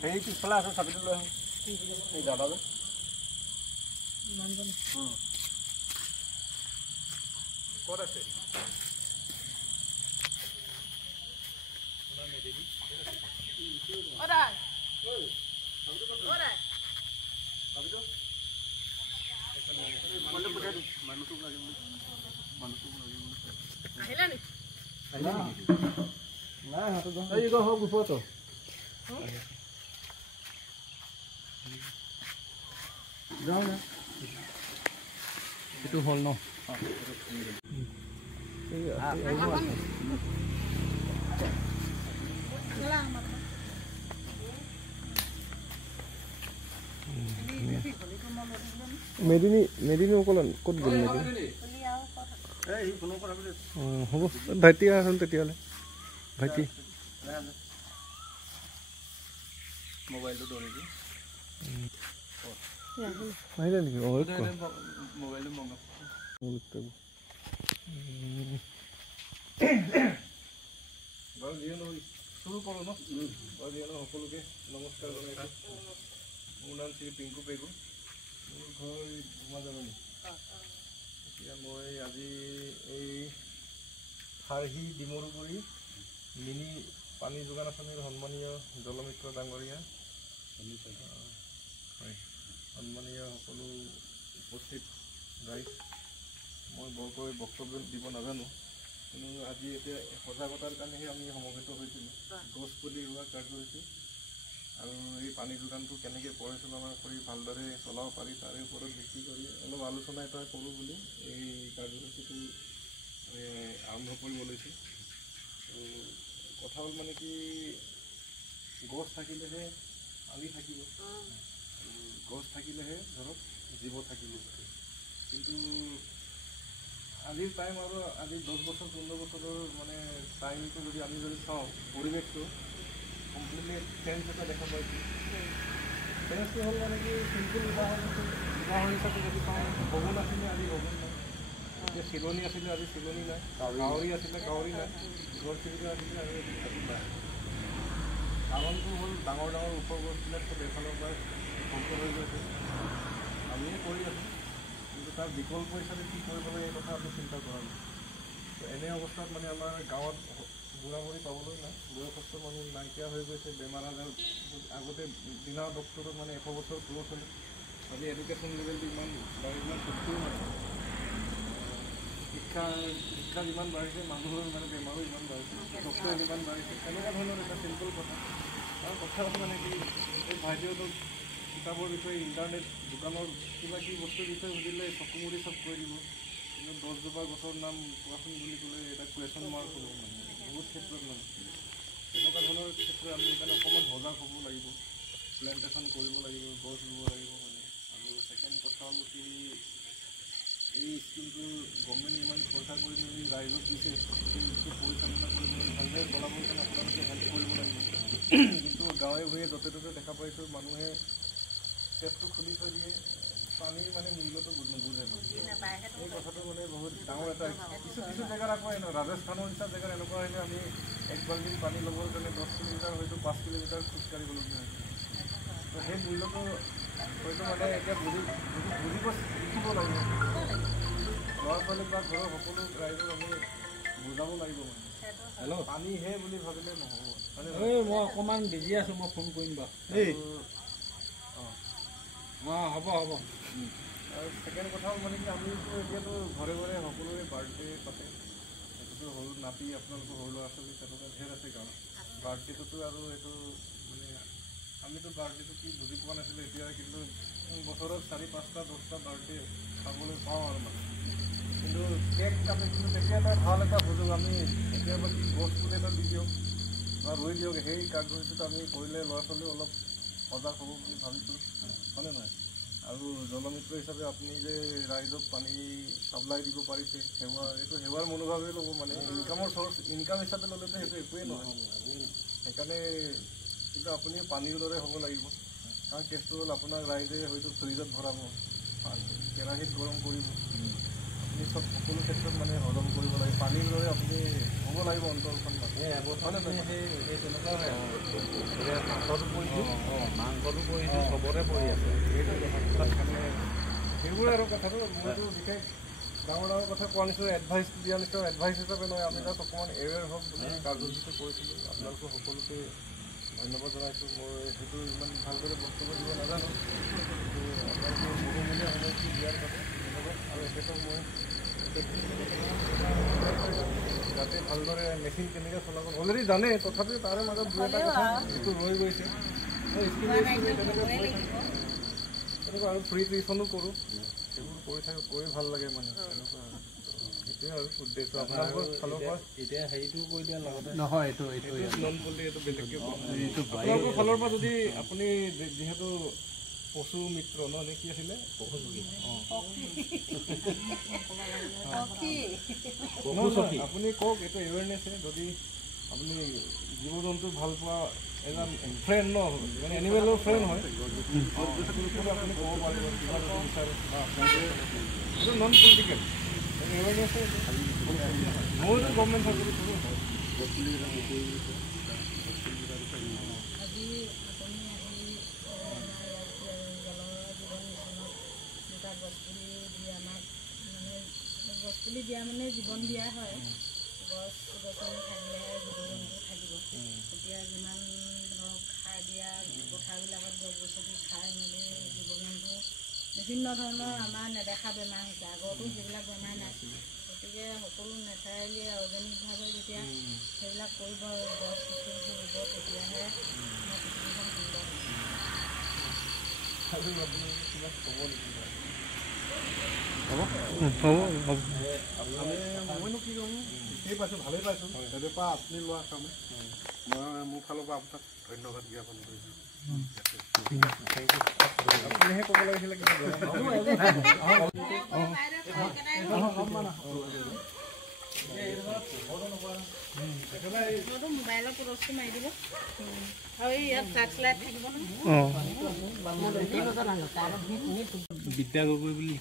সেই পিছফালে আছে চাবিটো লৈ আহোঁ এই দাদাজন ক'ত আছে itu hol no Medini ukolan kod gol Medini hobo bhaiti asan tetiale bhaiti mobile to dore di mahila niki or ko mobile monga bal diyo no shuru koro no bal diyo no hokoloke namaskar janaisu মোৰ নাম শ্ৰী পিংকু পেগু মোৰ ঘৰ ধুমাজানি এতিয়া মই আজি এই হাৰহি Dimoruguri mini পানী যোগান আঁচনিৰ সন্মানীয় জলমিত্ৰ ডাঙৰীয়া হয় সন্মানীয় সকলো উপস্থিত ৰাইজ মই বৰকৈ বক্তব্য দিব নাজানো কিন্তু আজি এতিয়া সজাগতাৰ কাৰণেহে আমি সমবেত হৈছিলোঁ গছ পুলি ৰোৱা কাৰ্যসূচী আৰু এই পানী যোগানটো কেনেকৈ পৰিচালনা কৰি ভালদৰে চলাব পাৰি তাৰে ওপৰত ভিত্তি কৰি অলপ আলোচনা এটা কৰোঁ বুলি এই কাৰ্যসূচীটো আৰম্ভ কৰিব লৈছোঁ কথা হ'ল মানে কি গছ থাকিলেহে আমি থাকিব গছ থাকিলেহে ধৰক জীৱ থাকিব কিন্তু আজিৰ টাইম আৰু আজি 10 বছৰ 15 বছৰৰ মানে টাইমটো যদি আমি যদি চাওঁ পৰিৱেশটো কমপ্লিটলি চেঞ্জ এটা দেখা পাইছোঁ চেঞ্জটো হ'ল মানে কি চিম্পল উদাহৰণ হিচাপে যদি পাওঁ বগুণ আছিলে আজি বগুণ নাই এতিয়া চিলনি আছিলে আজি চিলনি নাই কাউৰী আছিলে কাউৰী নাই গছ চিৰিকা আছিলে আজি নাই কাৰণটো হ'ল ডাঙৰ ডাঙৰ ওখ গছবিলাক চব এফালৰ পৰা ধ্বংস হৈ গৈছে আমিয়ে কৰি আছোঁ কিন্তু তাৰ বিকল্প হিচাপে কি কৰিব লাগে এই কথা আমি চিন্তা কৰা নাই এনে অৱস্থাত মানে আমাৰ গাঁৱত বুঢ়া বুঢ়ী পাবলৈ নাই বয়সস্থ মানুহ নাইকিয়া হৈ গৈছে বেমাৰ আজাৰ আগতে বিনা ডক্টৰত মানে 100 বছৰ ক্ল'জ হ'লে আজি এডুকেশ্যন লেভেলটো ইমান শক্তিও নাই শিক্ষা যিমান বাঢ়িছে মানুহৰ মানে বেমাৰো ইমান বাঢ়িছে ডক্টৰ যিমান বাঢ়িছে তেনেকুৱা ধৰণৰ এটা চিম্পল কথা আৰু কথা হ'ল মানে কি এই ভাইটিহঁতক কিতাপৰ বিষয়ে ইণ্টাৰনেট দোকানৰ কিবা কি বস্তুৰ বিষয়ে সুধিলে চকুমুৰি চব কৈ দিব কিন্তু 10জোপা গছৰ নাম কোৱাচোন বুলি ক'লে এটা কুৱেশ্যন মাৰ্ক হ'ব মানে বহুত ক্ষেত্ৰত মানে তেনেকুৱা ধৰণৰ ক্ষেত্ৰত আমি সেইকাৰণে অকণমান সজাগ হ'ব লাগিব প্লেণ্টেশ্যন কৰিব লাগিব গছ ৰুব লাগিব মানে আৰু ছেকেণ্ড কথা হ'ল কি এই স্কিমটো গভৰ্ণমেণ্ট ইমান খৰচা কৰি মেলি ৰাইজক দিছে স্কিমটো পৰিচালনা কৰিবলৈ ভালদৰে চলাবৰ কাৰণে আপোনালোকে হেল্প কৰিব লাগিব কিন্তু গাঁৱে ভূঞে য'তে ত'তে দেখা পাইছোঁ মানুহে টেপটো খুলি থৈ দিয়ে পানীৰ মানে মূল্যটো নুবুজে এই কথাটো মানে বহুত ডাঙৰ এটা কিছু জেগাত আকৌ ৰাজস্থানৰ নিচিনা জেগাত এনেকুৱা হয় যে আমি 1 বাল্টি পানী ল'বৰ কাৰণে 10 কিলোমিটাৰ হয়তো 5 কিলোমিটাৰ খোজকাঢ়িবলগীয়া হয় তো সেই মূল্যটো হয়তো মানে এতিয়া বুজিব শিকিব লাগিব ল'ৰা ছোৱালীক বা ঘৰৰ সকলো ৰাইজক আমি বুজাব লাগিব মানে হেল্ল' পানীহে বুলি ভাবিলে নহ'ব মানে মই অকণমান বিজি আছোঁ মই ফোন কৰিম বাৰু হ'ব আৰু ছেকেণ্ড কথা হ'ল মানে কি আমিতো এতিয়াতো ঘৰে ঘৰে সকলোৰে বাৰ্থডে পাতে সেইটোতো সৰু নাতি আপোনালোকৰ সৰু ল'ৰা ছোৱালী তেনেকুৱা ধেৰ আছে গাঁৱত বাৰ্থডেটোতো আৰু এইটো মানে আমিতো বাৰ্থডেটো কি বুজি পোৱা নাছিলোঁ এতিয়া কিন্তু বছৰত 4-5টা 10টা বাৰ্থডে খাবলৈ পাওঁ আৰু মানে কিন্তু কেক কাটি কিন্তু তেতিয়া এটা ভাল এটা সুযোগ আমি কেতিয়াবা গছ পুলি এটা দি দিয়ক বা ৰুই দিয়ক সেই কাৰ্যসূচীটো আমি কৰিলে ল'ৰা ছোৱালীও অলপ সজাগ হ'ব বুলি ভাবিছোঁ হয়নে নহয় আৰু জলমিত্ৰ হিচাপে আপুনি যে ৰাইজক পানী চাপ্লাই দিব পাৰিছে এইটো সেৱাৰ মনোভাৱে ল'ব মানে ইনকামৰ চ'ৰ্চ ইনকাম হিচাপে ল'লেতো সেইটো একোৱেই নহয় সেইকাৰণে কিন্তু আপুনি পানীৰ দৰে হ'ব লাগিব কাৰণ কেছটো হ'ল আপোনাৰ ৰাইজে হয়তো ফ্ৰিজত ভৰাব কেৰাহীত গৰম কৰিব আপুনি চব সকলো ক্ষেত্ৰত মানে হজম কৰিব লাগে পানীৰ দৰে আপুনি হ'ব লাগিব অন্তৰখন সেই তেনেকুৱা হয় মাংসটো পৰিছোঁ মাংসটো পৰিছোঁ চবতে পৰি আছে সেইবোৰে আৰু কথাটো মইতো বিশেষ ডাঙৰ কথা কোৱা নিচিনা এডভাইচ দিয়া নিচিনা এডভাইচ হিচাপে নহয় আমি তাত অকণমান এৱেৰ হওক বুলি কাৰ্যসূচীটো কৰিছিলোঁ আপোনালোকক সকলোকে ধন্যবাদ জনাইছোঁ মই সেইটো ইমান ভালদৰে বক্তব্য দিব নাজানো আপোনালোকে বহুমূলীয়া সময়খিনি দিয়াৰ বাবে ধন্যবাদ আৰু এখেতক মই যাতে ভালদৰে মেচিন কেনেকৈ চলাব অলৰেডি জানে তথাপিও তাৰে মাজত দুই এটা কথা যিটো ৰৈ গৈছে তেনেকুৱা আৰু ফ্ৰী টিউশ্যনো কৰোঁ সেইবোৰ কৰি ভাল লাগে মানে তেনেকুৱা সেইটোৱে আৰু উদ্দেশ্য আপোনালোকৰ ফালৰ পৰা এতিয়া হেৰিটো কৰি দিয়াৰ লগতে নহয় এইটো লোন বুলি এইটো বেলেগকৈ আপোনালোকৰ ফালৰ পৰা যদি আপুনি যিহেতু পশু মিত্ৰ ন নে কি আছিলে আপুনি কওক এইটো এৱেৰনেছে যদি আপুনি জীৱ জন্তু ভাল পোৱা এজন ফ্ৰেণ্ড ন মানে এনিমেলৰ ফ্ৰেণ্ড হয় আপুনি ক'ব পাৰিব কিবা যদি বিচাৰে বা আপোনালোকে এইটো নন পলিটিকেল এৱেৰনেছে মইতো গভৰ্ণমেণ্ট চাকৰি কৰোঁ গছপুলি দিয়া মানে জীৱন দিয়া হয় গছ গছনি থাকিলেহে জীৱ জন্তু থাকিব এতিয়া যিমান ধৰক সাৰ দিয়া পথাৰবিলাকত গছ গছনি খাই মেলি জীৱ জন্তু বিভিন্ন ধৰণৰ আমাৰ নেদেখা বেমাৰ হৈছে আগতো সেইবিলাক বেমাৰ নাছিলে গতিকে সকলো নেচাৰেলি অৰ্গেনিকভাৱে যেতিয়া সেইবিলাক কৰিব গছ গছনি ৰুব তেতিয়াহে আমাৰ পৃথিৱীখন সুন্দৰ মইনো কি ক'ম ঠিকেই পাইছোঁ ভালেই পাইছোঁ সেইটোৰ পৰা আপুনি লোৱা কাৰণে মই মোৰ ফালৰ পৰা আপোনাক ধন্যবাদ জ্ঞাপন কৰিছোঁ আপুনিহে ক'ব লাগিছিলে মোবাইলত বস্তু মাৰি দিব আৰু ইয়াত ফ্লাক্স লাইট থাকিব বিদ্যা গগৈ বুলি